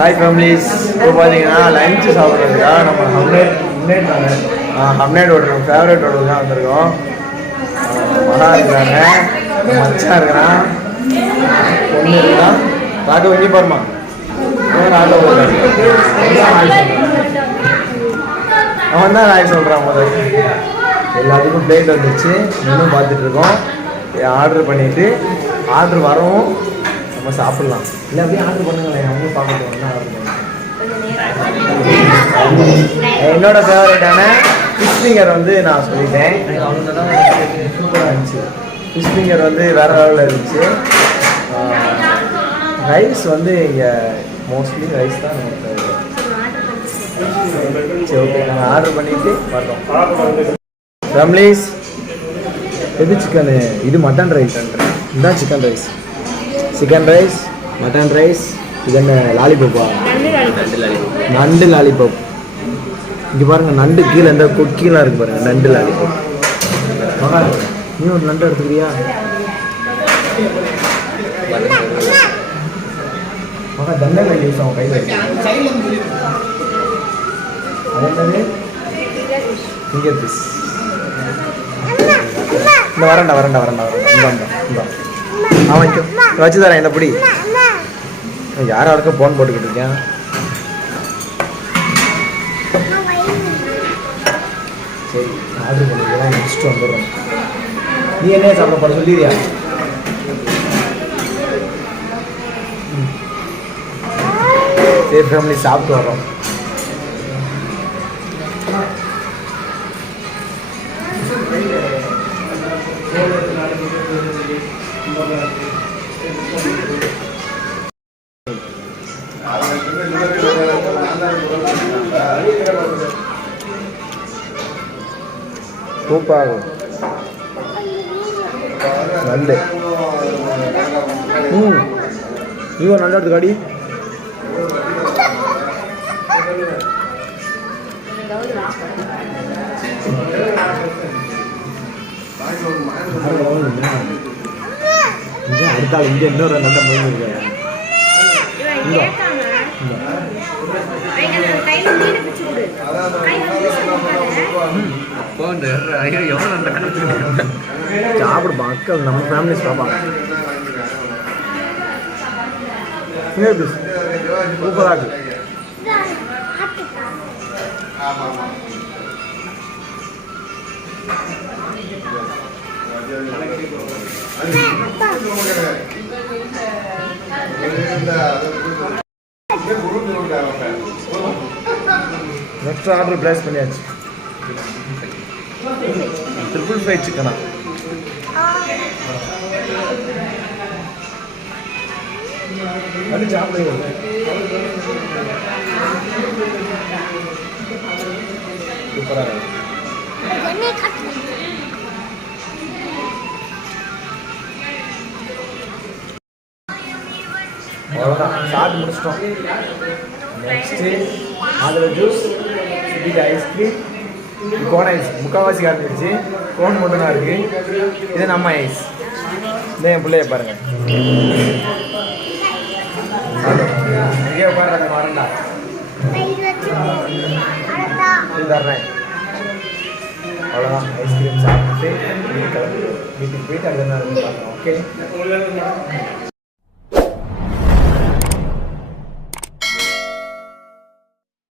Hi families. இப்போ பார்த்தீங்கன்னா lunch சாப்பிட்றதுக்காக நம்ம ஹம்னேட் ஓடுறோம். ஃபேவரட் ஓடுறது தான் வந்திருக்கோம். மகா இருக்கிறாங்க, மச்சா இருக்கிறான், பொண்ணு இருக்கான். ஆட்டோ வங்கி பாருமா, ஆட்டோ அவன் தான் நாய் சொல்கிறான். முதல் எல்லாத்துக்கும் பிளேட் வந்துச்சு, இன்னும் பார்த்துட்டு இருக்கோம். ஆர்டர் பண்ணிவிட்டு ஆர்டர் வரவும் நம்ம சாப்பிட்லாம். இல்லை அப்படியே ஆர்டர் பண்ணுங்களேன், அவங்களும் பார்க்க போகிறோம்னா ஆர்டர் பண்ணுங்க. என்னோட ஃபேவரட்டான ஃபிஷ் ஃபிங்கர் வந்து நான் சொல்லிட்டேன். சூப்பராக இருந்துச்சு. ஃபிஷ் ஃபிங்கர் வந்து வேறு லெவலில் இருந்துச்சு. ரைஸ் வந்து இங்கே மோஸ்ட்லி ரைஸ் தான் நமக்கு. சரி, ஓகே, நாங்கள் ஆர்டர் பண்ணிவிட்டு வரோம். ஃபேமிலிஸ், எது சிக்கனு? இது மட்டன் ரைஸ். இதுதான் chicken rice. Chicken rice, mutton rice. இது என்ன லாலிபப்பா? நண்டு லாலிபப். இங்கே பாருங்கள், நண்டு கீழே இந்த கொக்கிலாம் இருக்குது பாருங்கள். நண்டு லாலிபப். மகா, நீ ஒரு நண்டு எடுத்துக்கிறியா? மகா, தண்டனை யூஸ் ஆகும் கையில். அதே ஃபிங்கர் பீஸ். இந்த வரண்டா இந்த அவன் வச்சு தரேன். இந்த பிடி யாராருக்கும் ஃபோன் போட்டுக்கிட்டு இருக்கேன். சரி, ஆர்டர் பண்ணிக்கலாம். நெக்ஸ்ட் வந்துடுறோம். நீ என்ன சாப்பிட போற சொல்லிடுறியா? சரி ஃபேமிலி, சாப்பிட்டு வரோம். சூப்பர் நண்டு. இவ நல்லா எடுத்து காடி. அடுத்தாள் இங்கே இன்னொரு நல்ல மொழி சாப்பிடு மக்கள். நம்ம ஃபேமிலிஸ் பார்ப்பாங்க. சூப்பராக இருக்கு. நெக்ஸ்ட் ஆர்டர் பிளேஸ் பண்ணியாச்சு. ட்ரிபிள் ஃப்ரை சிக்கனா? அது சாப்பிடுங்க. சூப்பராக அவ்வளோதான், சாப்பிட்டு முடிச்சிட்டோம். நெக்ஸ்ட்டு அதில் ஜூஸ், இது ஐஸ்கிரீம், கோன் ஐஸ் முக்கால்வாசி காட்டிடுச்சு. கோன் மட்டும் தான் இருக்குது. இது நம்ம ஐஸ். இதே என் பிள்ளைய பாருங்கள். இங்கே உட்கார வரண்டா, இது தர்றேன். அவ்வளோதான், ஐஸ்கிரீம் சாப்பிட்டு வீட்டுக்கு போயிட்டு அடுத்த நாள் பார்க்கலாம். ஓகே.